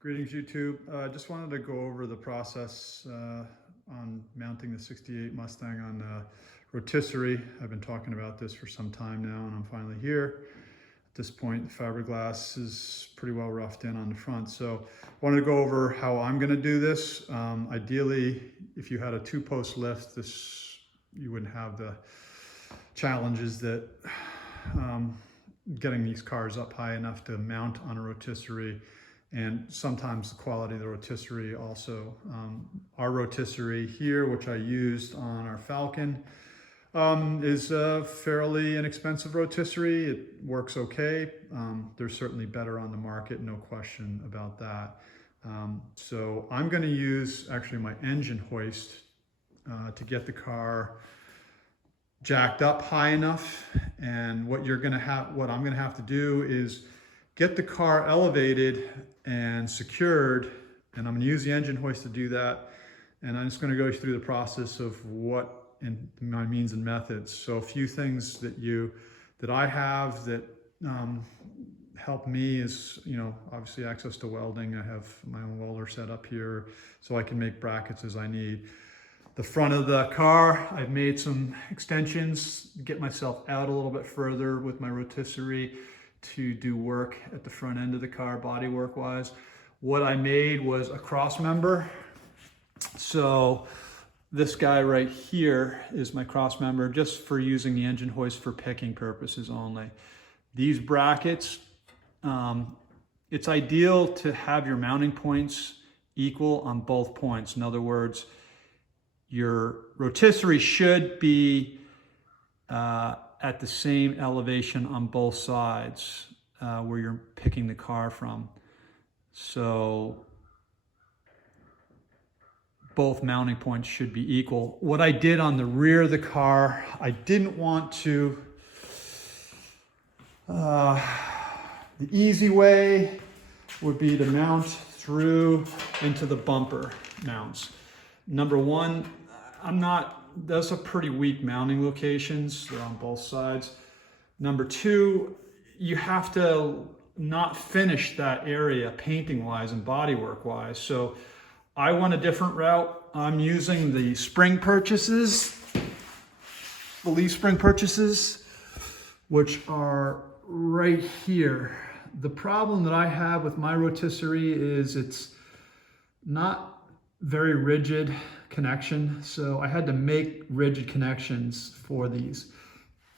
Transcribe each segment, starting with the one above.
Greetings YouTube. Just wanted to go over the process on mounting the 68 Mustang on rotisserie. I've been talking about this for some time now and I'm finally here. At this point the fiberglass is pretty well roughed in on the front, so I wanted to go over how I'm going to do this. Ideally, if you had a two-post lift, you wouldn't have the challenges that getting these cars up high enough to mount on a rotisserie, and sometimes the quality of the rotisserie also. Our rotisserie here, which I used on our Falcon, is a fairly inexpensive rotisserie. It works okay. There's certainly better on the market, no question about that. So I'm going to use actually my engine hoist to get the car jacked up high enough. And what I'm going to have to do is get the car elevated and secured, and I'm going to use the engine hoist to do that. And I'm just going to go through the process of what in my means and methods. So a few things that I have that help me is, obviously access to welding. I have my own welder set up here so I can make brackets as I need. The front of the car, I've made some extensions to get myself out a little bit further with my rotisserie to do work at the front end of the car, body work wise. What I made was a cross member. So this guy right here is my cross member, just for using the engine hoist for picking purposes only. These brackets, it's ideal to have your mounting points equal on both points. In other words, your rotisserie should be at the same elevation on both sides where you're picking the car from. So both mounting points should be equal. What I did on the rear of the car, I didn't want to, the easy way would be to mount through into the bumper mounts. Number one, those are pretty weak mounting locations. They're on both sides. Number two, you have to not finish that area painting wise and bodywork wise. So I went a different route. I'm using the spring purchases, the leaf spring purchases, which are right here. The problem that I have with my rotisserie is it's not very rigid connection, so I had to make rigid connections for these.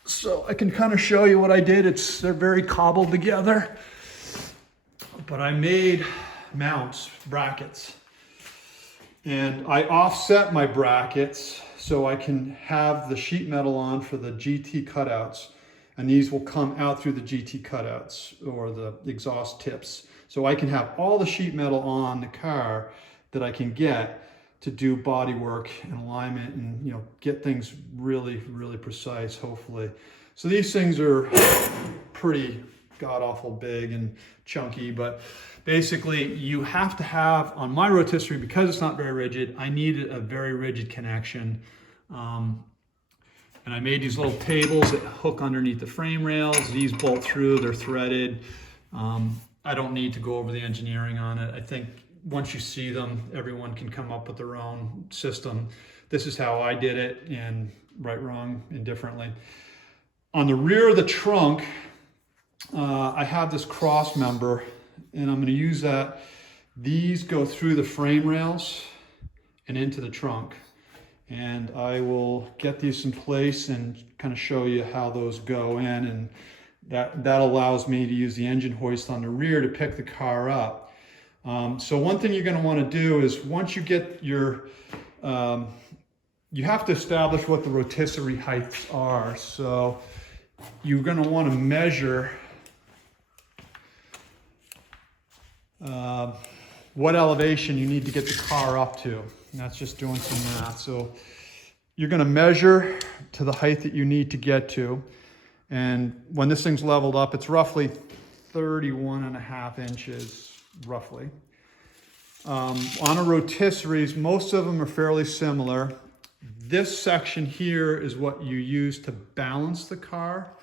So I can kind of show you what I did. They're very cobbled together, but I made mounts, brackets, and I offset my brackets so I can have the sheet metal on for the GT cutouts, and these will come out through the GT cutouts or the exhaust tips. So I can have all the sheet metal on the car that I can get to do body work and alignment and get things really, really precise, hopefully. So these things are pretty god-awful big and chunky, but basically you have to have, on my rotisserie, because it's not very rigid, I needed a very rigid connection. And I made these little tables that hook underneath the frame rails. These bolt through, they're threaded. I don't need to go over the engineering on it. I think once you see them, everyone can come up with their own system. This is how I did it, and right, wrong, indifferently. On the rear of the trunk, I have this cross member, and I'm going to use that. These go through the frame rails and into the trunk. And I will get these in place and kind of show you how those go in, and that allows me to use the engine hoist on the rear to pick the car up. So one thing you're going to want to do is, once you get your, you have to establish what the rotisserie heights are. So you're going to want to measure what elevation you need to get the car up to. And that's just doing some math. So you're going to measure to the height that you need to get to. And when this thing's leveled up, it's roughly 31.5 inches. Roughly. On a rotisseries, most of them are fairly similar. This section here is what you use to balance the car.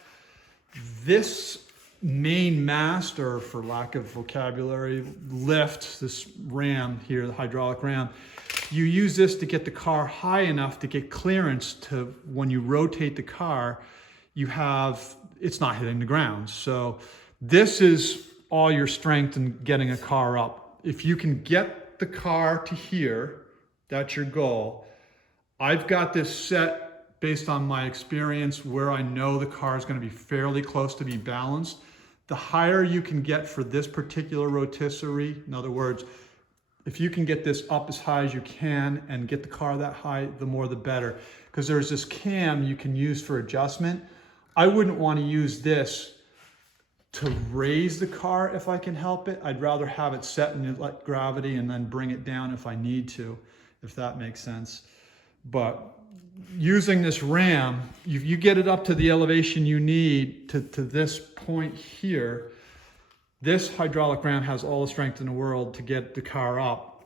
This main mast, or for lack of vocabulary, lift, this ram here, the hydraulic ram, you use this to get the car high enough to get clearance to when you rotate the car, it's not hitting the ground. So this is all your strength in getting a car up. If you can get the car to here, that's your goal. I've got this set based on my experience where I know the car is going to be fairly close to be balanced. The higher you can get for this particular rotisserie, in other words, if you can get this up as high as you can and get the car that high, the more the better. Because there's this cam you can use for adjustment. I wouldn't want to use this to raise the car if I can help it. I'd rather have it set and let gravity and then bring it down if I need to, if that makes sense. But using this ram, you get it up to the elevation you need to this point here. This hydraulic ram has all the strength in the world to get the car up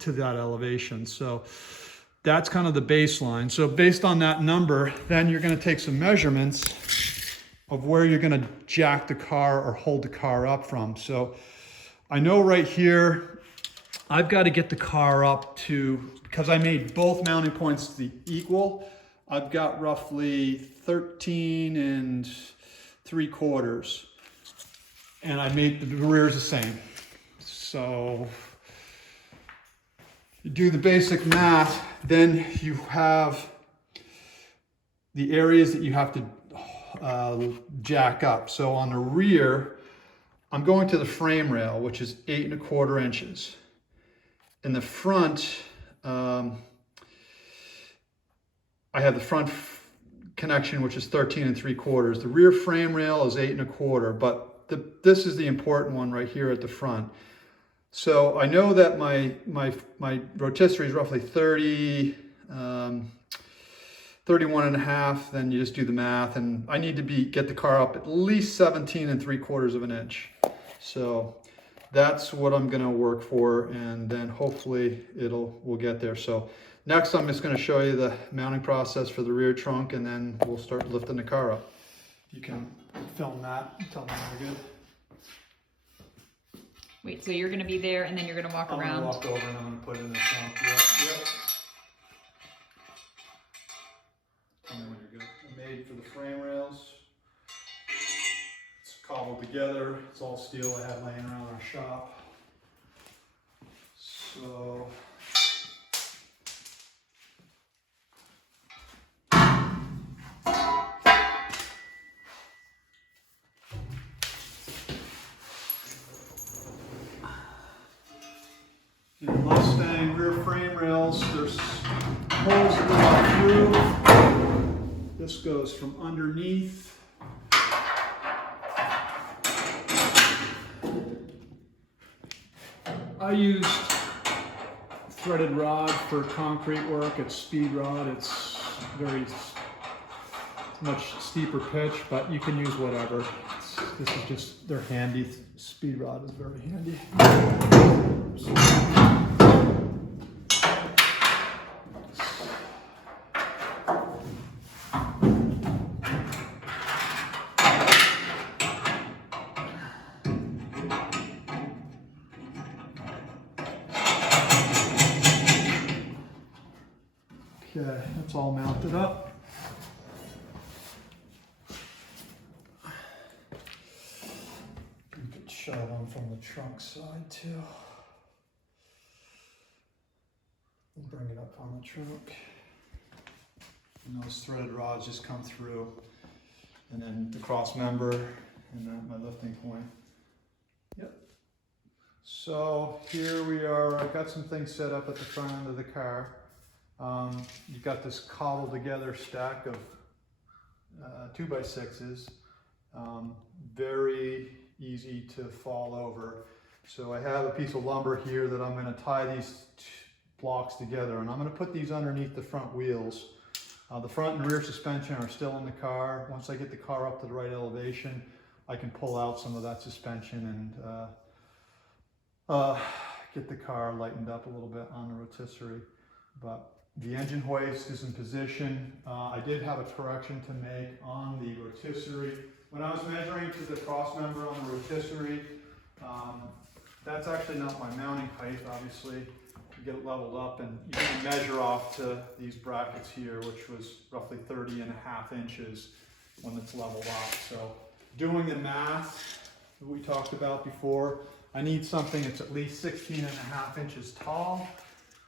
to that elevation. So that's kind of the baseline. So based on that number, then you're going to take some measurements of where you're going to jack the car or hold the car up from. So I know right here, I've got to get the car up to, because I made both mounting points equal, I've got roughly 13 3/4. And I made the rears the same. So you do the basic math, then you have the areas that you have to jack up. So on the rear, I'm going to the frame rail, which is 8 1/4 inches. In the front, I have the front connection, which is 13 3/4. The rear frame rail is 8 1/4, but this is the important one right here at the front. So I know that my rotisserie is roughly 31 1/2, then you just do the math, and I need to get the car up at least 17 3/4 inch. So that's what I'm gonna work for, and then hopefully we'll get there. So next I'm just gonna show you the mounting process for the rear trunk, and then we'll start lifting the car up. You can film that, tell me when you're good. Wait, so you're gonna be there and then you're gonna walk around? I'm gonna walk over and I'm gonna put it in the trunk. Yep. Tell me when you're good. I made for the frame rails. It's cobbled together. It's all steel I had laying around our shop. So in the Mustang rear frame rails, there's holes that go through. This goes from underneath. I used threaded rod for concrete work. It's speed rod. It's much steeper pitch, but you can use whatever. This is just, they're handy. Speed rod is very handy. Okay, that's all mounted up. You could shove them from the trunk side too. And bring it up on the trunk. And those threaded rods just come through. And then the cross member and then my lifting point. Yep. So here we are. I've got some things set up at the front end of the car. You've got this cobbled together stack of 2x6s, very easy to fall over. So I have a piece of lumber here that I'm going to tie these blocks together, and I'm going to put these underneath the front wheels. The front and rear suspension are still in the car. Once I get the car up to the right elevation, I can pull out some of that suspension and get the car lightened up a little bit on the rotisserie. But the engine hoist is in position. I did have a correction to make on the rotisserie. when I was measuring to the cross member on the rotisserie, that's actually not my mounting height, obviously. You get it leveled up and you're going to measure off to these brackets here, which was roughly 30.5 inches when it's leveled up. So doing the math that we talked about before, I need something that's at least 16.5 inches tall.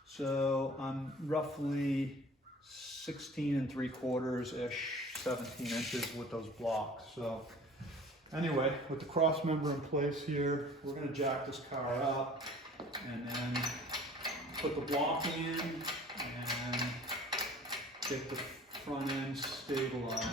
So I'm roughly 16 3/4-ish, 17 inches with those blocks. So anyway, with the cross member in place here, we're going to jack this car up and then put the block in and get the front end stabilized.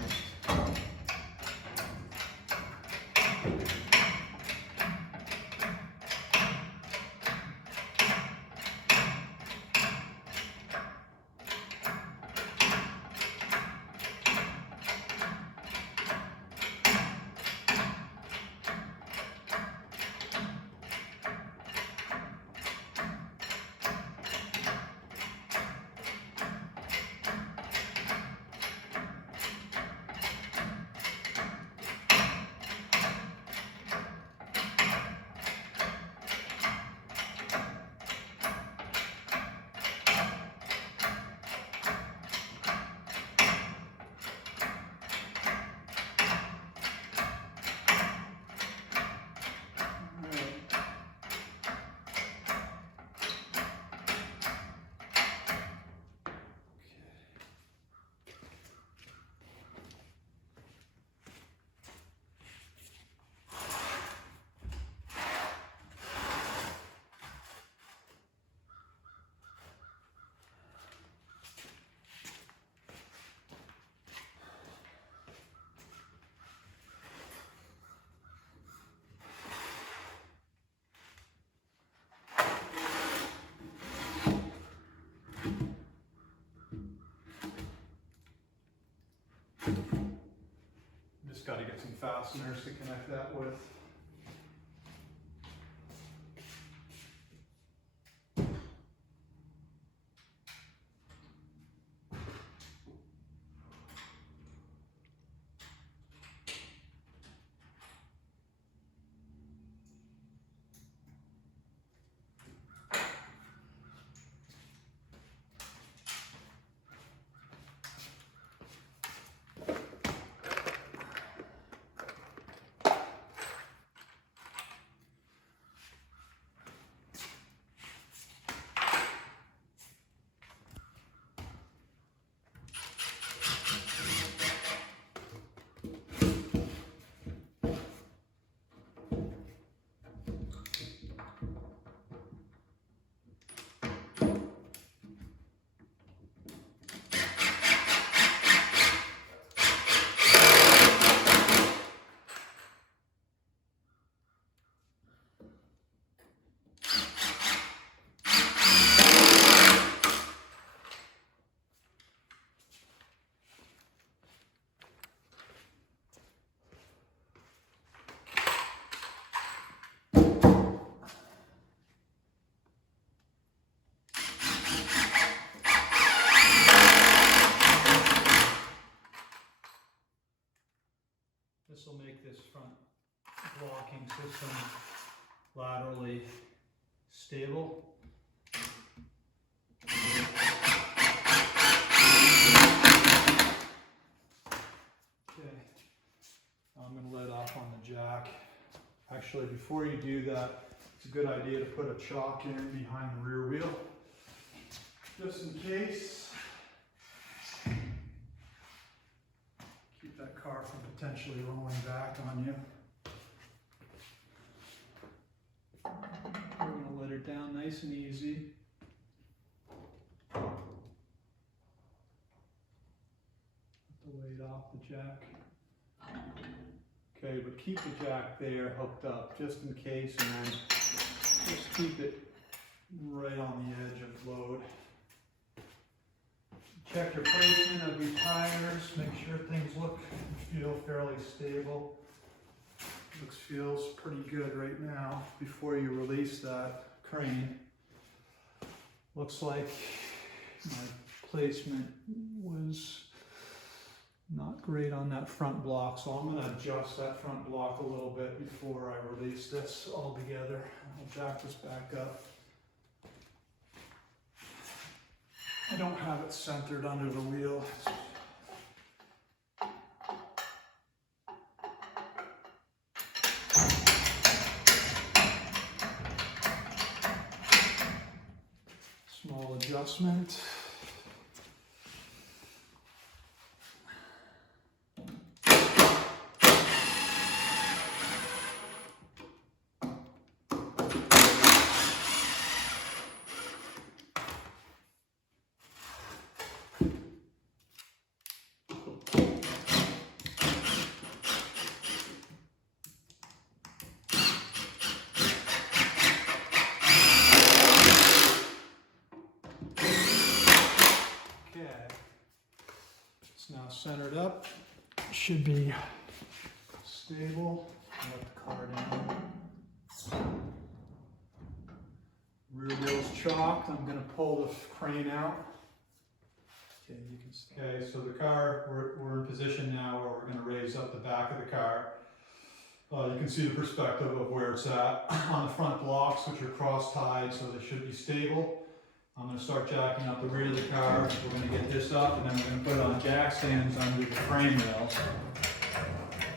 Just got to get some fasteners to connect that with. This will make this front blocking system laterally stable. Okay, I'm going to let off on the jack. Actually, before you do that, it's a good idea to put a chock in behind the rear wheel, just in case. Keep that car from potentially rolling back on you. We're going to let her down nice and easy. Put the weight off the jack. Okay, but keep the jack there hooked up just in case, and then just keep it right on the edge of load. Check your placement of your tires, make sure things look and feel fairly stable. Feels pretty good right now before you release that crane. Looks like my placement was Not great on that front block, so I'm going to adjust that front block a little bit before I release this all together. I'll jack this back up. I don't have it centered under the wheel. Small adjustment. Now centered up, should be stable. Let the car down. Rear wheel's chalked. I'm going to pull the crane out. Okay, you can stop. Okay, so the car, we're in position now where we're going to raise up the back of the car. You can see the perspective of where it's at on the front blocks, which are cross-tied, so they should be stable. I'm going to start jacking up the rear of the car. We're going to get this up, and then we're going to put it on jack stands under the frame rails.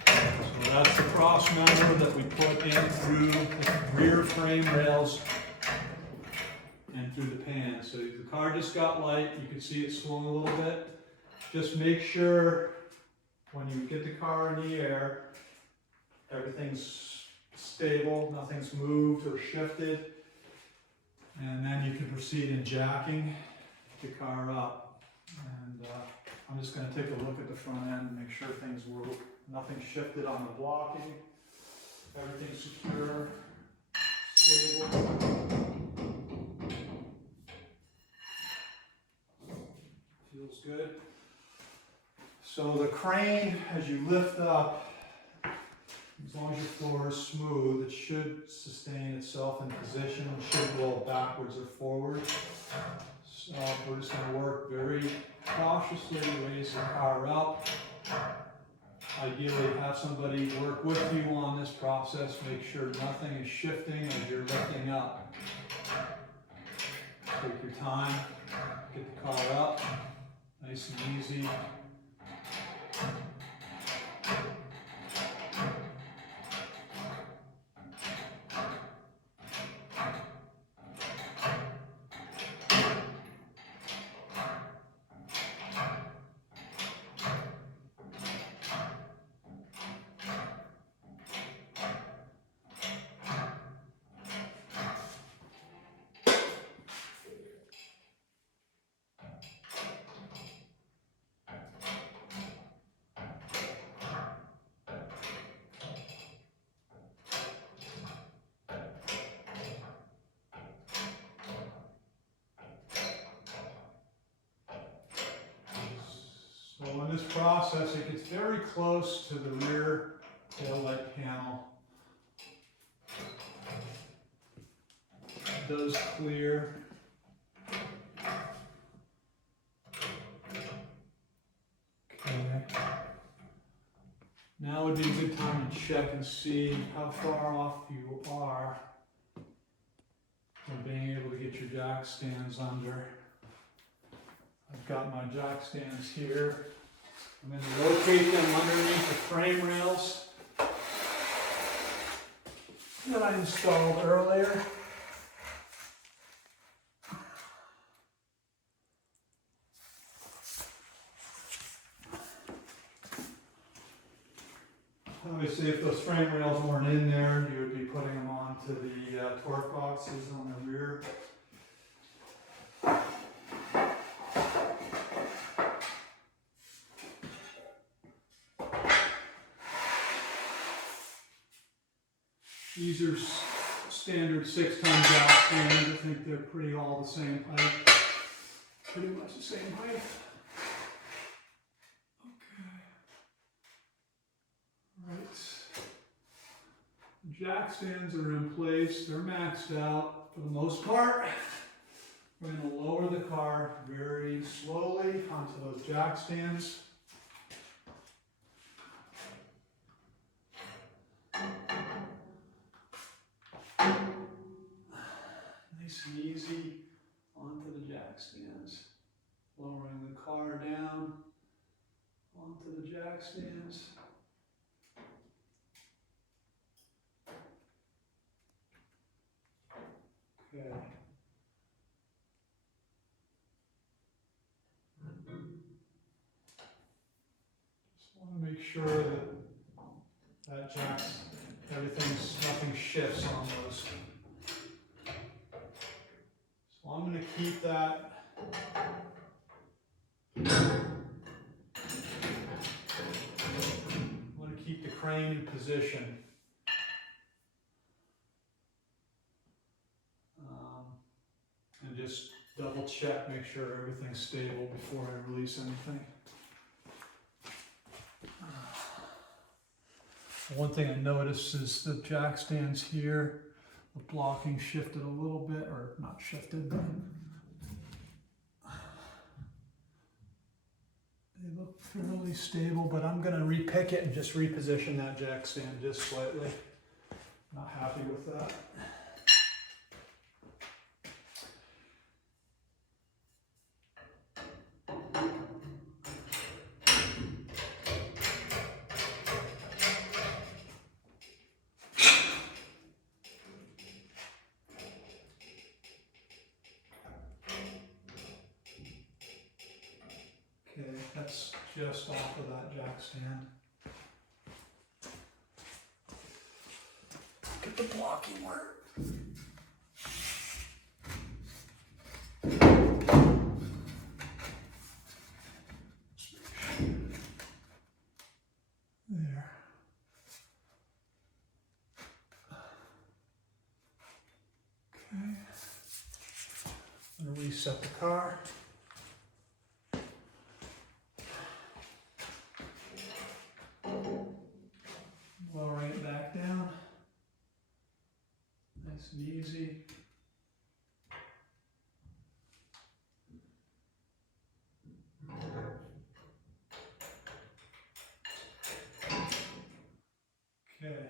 So that's the cross member that we put in through the rear frame rails and through the pan. So the car just got light. You can see it swung a little bit. Just make sure when you get the car in the air, everything's stable, nothing's moved or shifted. And then you can proceed in jacking the car up. And I'm just going to take a look at the front end and make sure things were, nothing shifted on the blocking. Everything's secure, stable. Feels good. So the crane, as you lift up, as long as your floor is smooth, it should sustain itself in position. It should roll backwards or forward. So we're just going to work very cautiously, raise the car up. Ideally, have somebody work with you on this process. Make sure nothing is shifting as you're lifting up. Take your time, get the car up, nice and easy. So in this process, it gets very close to the rear taillight panel. It does clear. Okay. Now would be a good time to check and see how far off you are from being able to get your jack stands under. I've got my jack stands here. I'm going to locate them underneath the frame rails that I installed earlier. Obviously, if those frame rails weren't in there, you would be putting them onto the torque boxes on the rear. These are standard 6-ton jack stands. I think they're pretty all the same height. Pretty much the same height. Okay. Right. Jack stands are in place. They're maxed out for the most part. We're going to lower the car very slowly onto those jack stands. Nice and easy onto the jack stands. Lowering the car down onto the jack stands. Okay. Just want to make sure that jack's, nothing shifts on those. So I'm going to keep that. I'm going to keep the crane in position. And just double check, make sure everything's stable before I release anything. One thing I noticed is the jack stands here, the blocking shifted a little bit, or not shifted, but they look fairly stable, but I'm gonna repick it and just reposition that jack stand just slightly. Not happy with that. Okay, that's just off of that jack stand. Look at the blocking work. There. Okay. I'm going to reset the car. Lowering it back down. Nice and easy. Okay.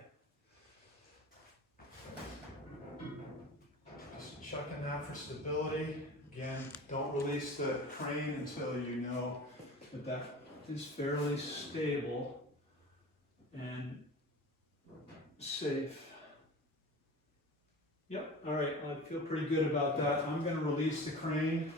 Just checking that for stability. Again, don't release the crane until you know that that is fairly stable and safe. Yep, all right, I feel pretty good about that. I'm going to release the crane.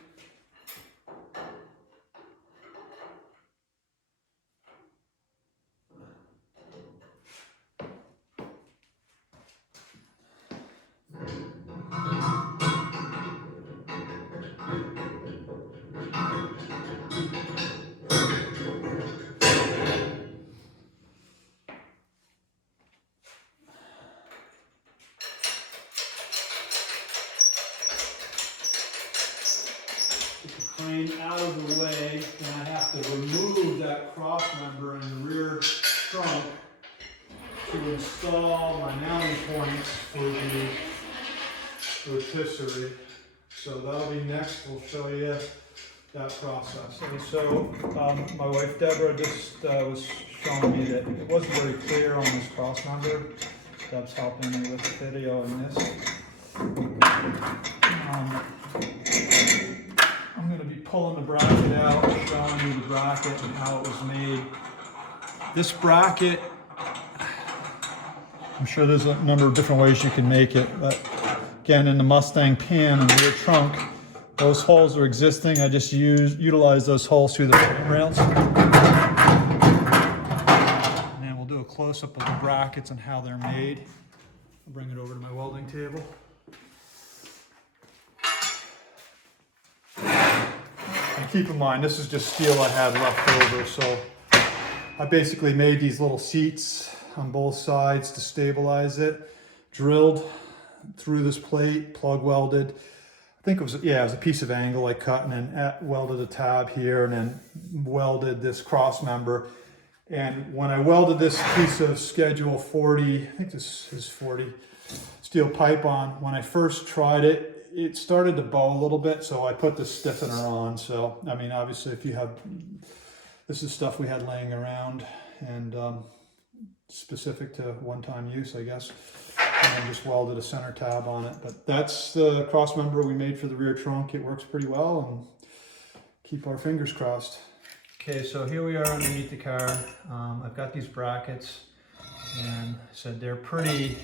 Out of the way, and I have to remove that cross member in the rear trunk to install my mounting points for the rotisserie. So that'll be next. We'll show you that process. And so my wife Deborah just was showing me that it wasn't very clear on this cross member. Deb's helping me with the video in this. I'm going to be pulling the bracket out, showing you the bracket and how it was made. This bracket, I'm sure there's a number of different ways you can make it, but again, in the Mustang pan and rear trunk, those holes are existing. I just utilize those holes through the rails. And then we'll do a close-up of the brackets and how they're made. I'll bring it over to my welding table. And keep in mind, this is just steel I had left over, so I basically made these little seats on both sides to stabilize it, drilled through this plate, plug welded. I think it was a piece of angle I cut and then welded a tab here and then welded this cross member. And when I welded this piece of Schedule 40, I think this is 40, steel pipe on, when I first tried it, it started to bow a little bit, so I put the stiffener on. So, I mean, obviously if you have, this is stuff we had laying around and specific to one-time use, I guess. And I just welded a center tab on it. But that's the cross member we made for the rear trunk. It works pretty well, and keep our fingers crossed. Okay, so here we are underneath the car. I've got these brackets, and said they're pretty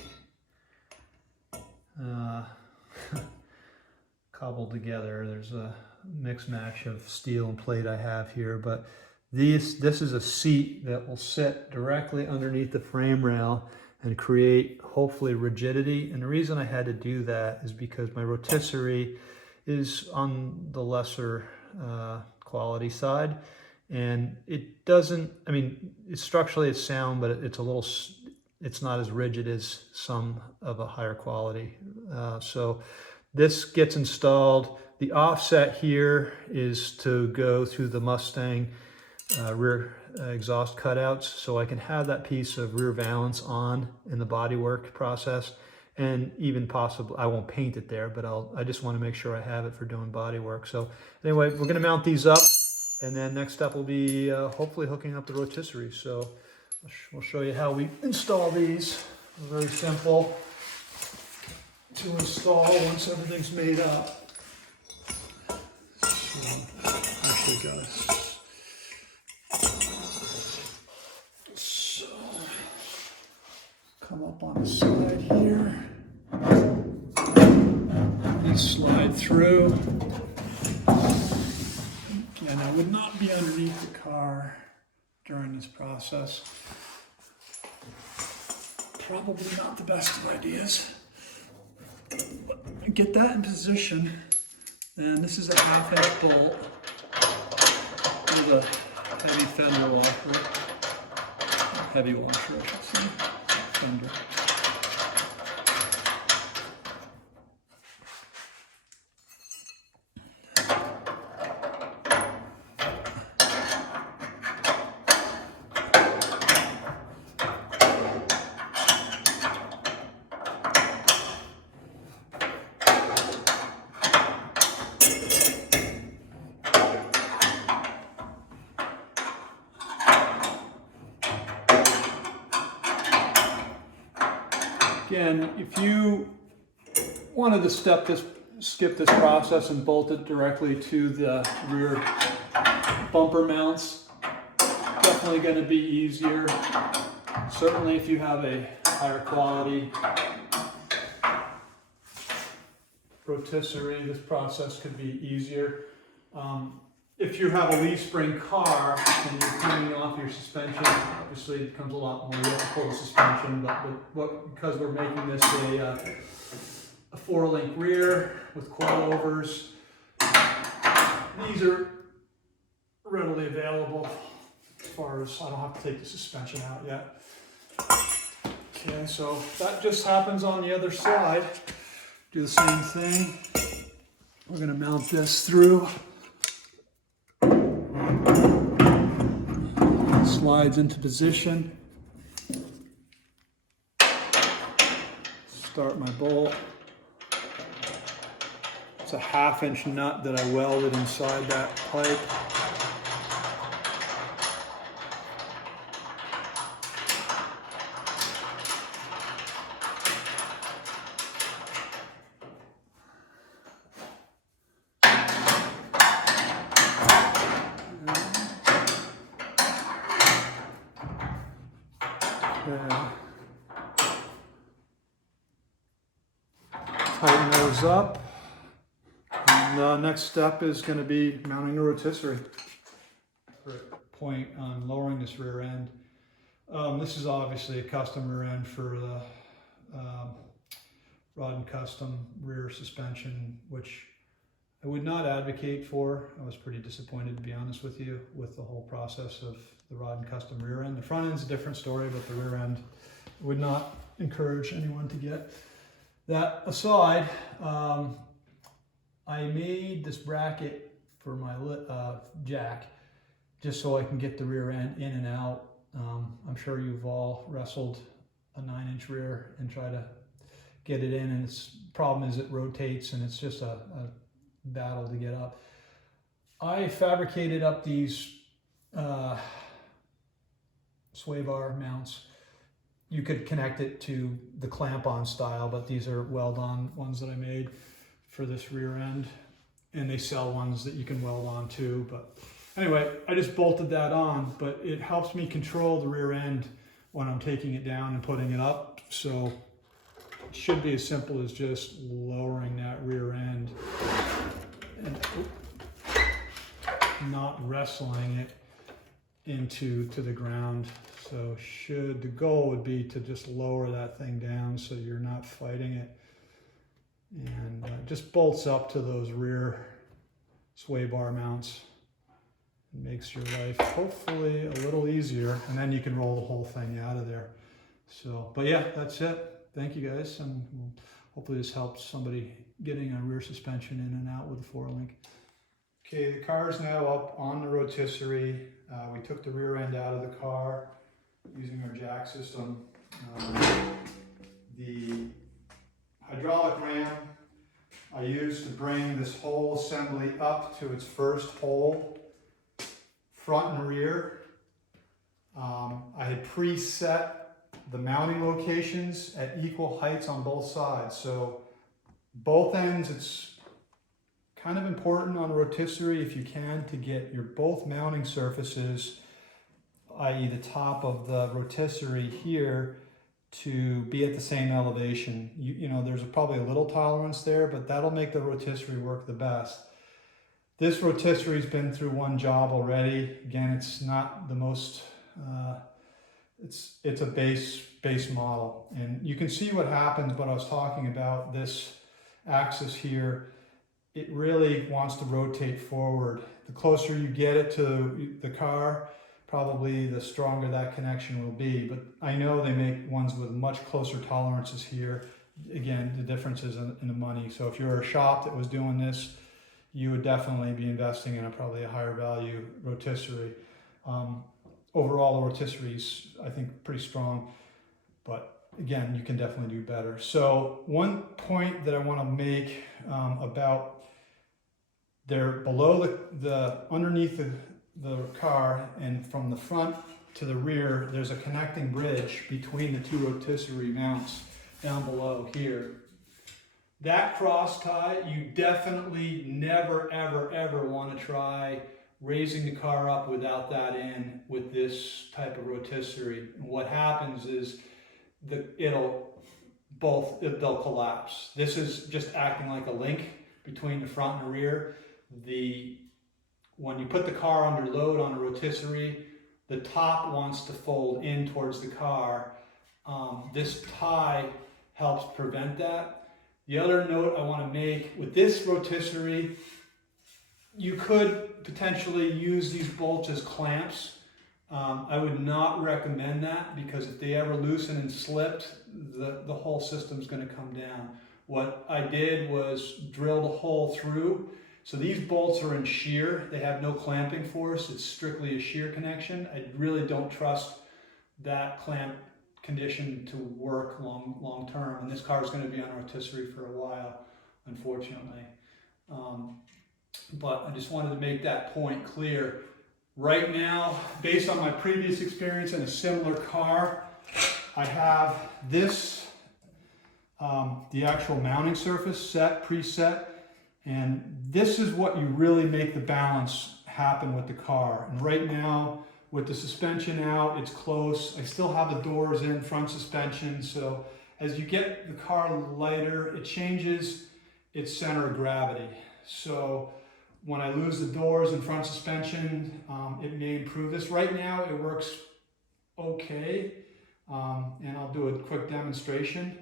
cobbled together. There's a mix match of steel and plate I have here, but this is a seat that will sit directly underneath the frame rail and create hopefully rigidity. And the reason I had to do that is because my rotisserie is on the lesser quality side, and it doesn't, I mean, structurally it's sound, but it's not as rigid as some of a higher quality. So this gets installed. The offset here is to go through the Mustang rear exhaust cutouts, so I can have that piece of rear valance on in the bodywork process, and even possibly, I won't paint it there, but I just want to make sure I have it for doing bodywork. So anyway, we're going to mount these up, and then next step will be hopefully hooking up the rotisserie. So we'll show you how we install these. Very simple to install once everything's made up. So, actually, guys, so come up on the side here. These slide through. And I would not be underneath the car during this process. Probably not the best of ideas. Get that in position. And this is a 1/2 inch bolt with a heavy fender washer. Heavy washer, I should say. Fender. Again, if you wanted to skip this process and bolt it directly to the rear bumper mounts, definitely going to be easier. Certainly if you have a higher quality rotisserie, this process could be easier. If you have a leaf spring car and you're coming off your suspension, obviously it becomes a lot more. You have to pull the suspension, but because we're making this a 4-link rear with coilovers, these are readily available. As far as I don't have to take the suspension out yet. Okay, so that just happens on the other side. Do the same thing. We're going to mount this through. Slides into position. Start my bolt. It's a 1/2 inch nut that I welded inside that pipe. Tighten those up. And the next step is going to be mounting the rotisserie. Point on lowering this rear end. This is obviously a custom rear end for the Rod and Custom rear suspension, which I would not advocate for. I was pretty disappointed, to be honest with you, with the whole process of the Rod and Custom rear end. The front end's a different story, but the rear end would not encourage anyone to get. That aside, I made this bracket for my jack just so I can get the rear end in and out. I'm sure you've all wrestled a 9-inch rear and try to get it in, and its problem is it rotates and it's just a battle to get up. I fabricated up these sway bar mounts you could connect it to the clamp-on style, but these are weld-on ones that I made for this rear end. And they sell ones that you can weld on too. But anyway, I just bolted that on, but it helps me control the rear end when I'm taking it down and putting it up. So it should be as simple as just lowering that rear end and not wrestling it into the ground. So the goal would be to just lower that thing down so you're not fighting it. And just bolts up to those rear sway bar mounts. It makes your life hopefully a little easier, and then you can roll the whole thing out of there. So, but yeah, that's it. Thank you guys, and hopefully this helps somebody getting a rear suspension in and out with a 4-link. Okay, the car is now up on the rotisserie. We took the rear end out of the car using our jack system. The hydraulic ram I used to bring this whole assembly up to its first hole, front and rear. I had preset the mounting locations at equal heights on both sides. So both ends, it's kind of important on a rotisserie if you can to get your both mounting surfaces, i.e. the top of the rotisserie here, to be at the same elevation. You know, there's probably a little tolerance there, but that'll make the rotisserie work the best. This rotisserie's been through one job already. Again, it's not the most, it's a base model. And you can see what happens, what I was talking about, this axis here, it really wants to rotate forward. The closer you get it to the car, probably the stronger that connection will be. But I know they make ones with much closer tolerances here. Again, the difference is in the money. So if you're a shop that was doing this, you would definitely be investing in probably a higher value rotisserie. Overall, the rotisserie's, I think, pretty strong, but again, you can definitely do better. So one point that I want to make about there below the underneath the car and from the front to the rear, there's a connecting bridge between the two rotisserie mounts down below here. That cross tie, you definitely never, ever, ever want to try raising the car up without that in with this type of rotisserie. And what happens is they'll collapse. This is just acting like a link between the front and the rear. When you put the car under load on a rotisserie, the top wants to fold in towards the car. This tie helps prevent that. The other note I want to make, with this rotisserie, you could potentially use these bolts as clamps. I would not recommend that, because if they ever loosen and slipped, the whole system's going to come down. What I did was drilled a hole through. So these bolts are in shear. They have no clamping force. It's strictly a shear connection. I really don't trust that clamp condition to work long term. And this car is going to be on rotisserie for a while, unfortunately. But I just wanted to make that point clear. Right now, based on my previous experience in a similar car, I have this, the actual mounting surface preset. And this is what you really make the balance happen with the car. And right now, with the suspension out, it's close. I still have the doors in, front suspension. So as you get the car lighter, it changes its center of gravity. So when I lose the doors and front suspension, it may improve this. Right now, it works okay. And I'll do a quick demonstration.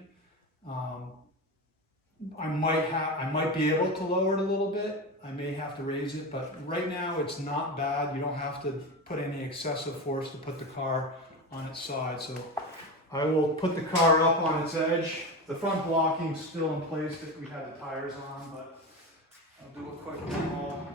I might be able to lower it a little bit. I may have to raise it, but right now it's not bad. You don't have to put any excessive force to put the car on its side. So I will put the car up on its edge. The front blocking's still in place that we had the tires on, but I'll do a quick demo.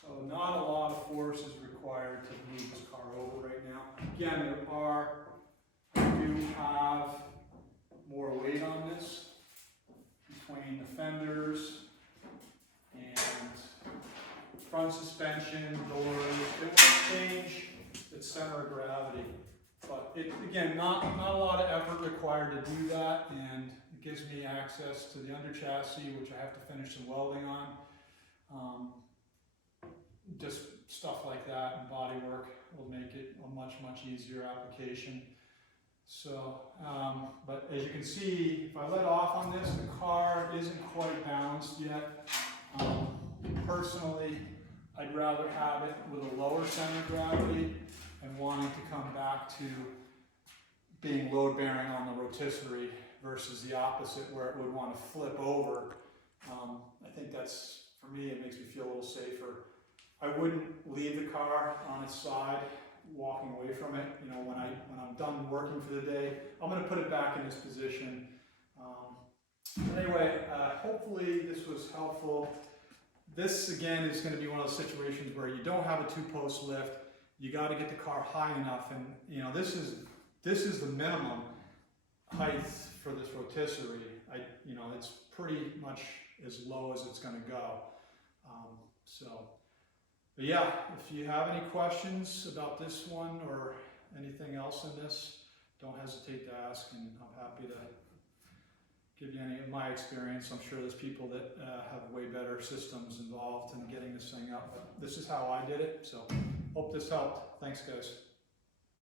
So not a lot of force is required to move this car over right now. Again, I do have more weight on this between the fenders and front run suspension, doors. It will change its center of gravity. But again, not a lot of effort required to do that, and it gives me access to the under chassis, which I have to finish some welding on. Just stuff like that and body work will make it a much easier application. So, but as you can see, if I let off on this, the car isn't quite balanced yet. Personally, I'd rather have it with a lower center of gravity and wanting to come back to being load bearing on the rotisserie versus the opposite where it would want to flip over. I think that's, for me, it makes me feel a little safer. I wouldn't leave the car on its side, walking away from it. You know, when I'm done working for the day, I'm going to put it back in this position. Anyway, hopefully this was helpful. This again is going to be one of those situations where you don't have a 2-post lift. You got to get the car high enough, and you know this is the minimum height for this rotisserie. You know, it's pretty much as low as it's going to go. But yeah, if you have any questions about this one or anything else in this, don't hesitate to ask, and I'm happy to give you any of my experience. I'm sure there's people that have way better systems involved in getting this thing up, but this is how I did it. So hope this helped. Thanks, guys.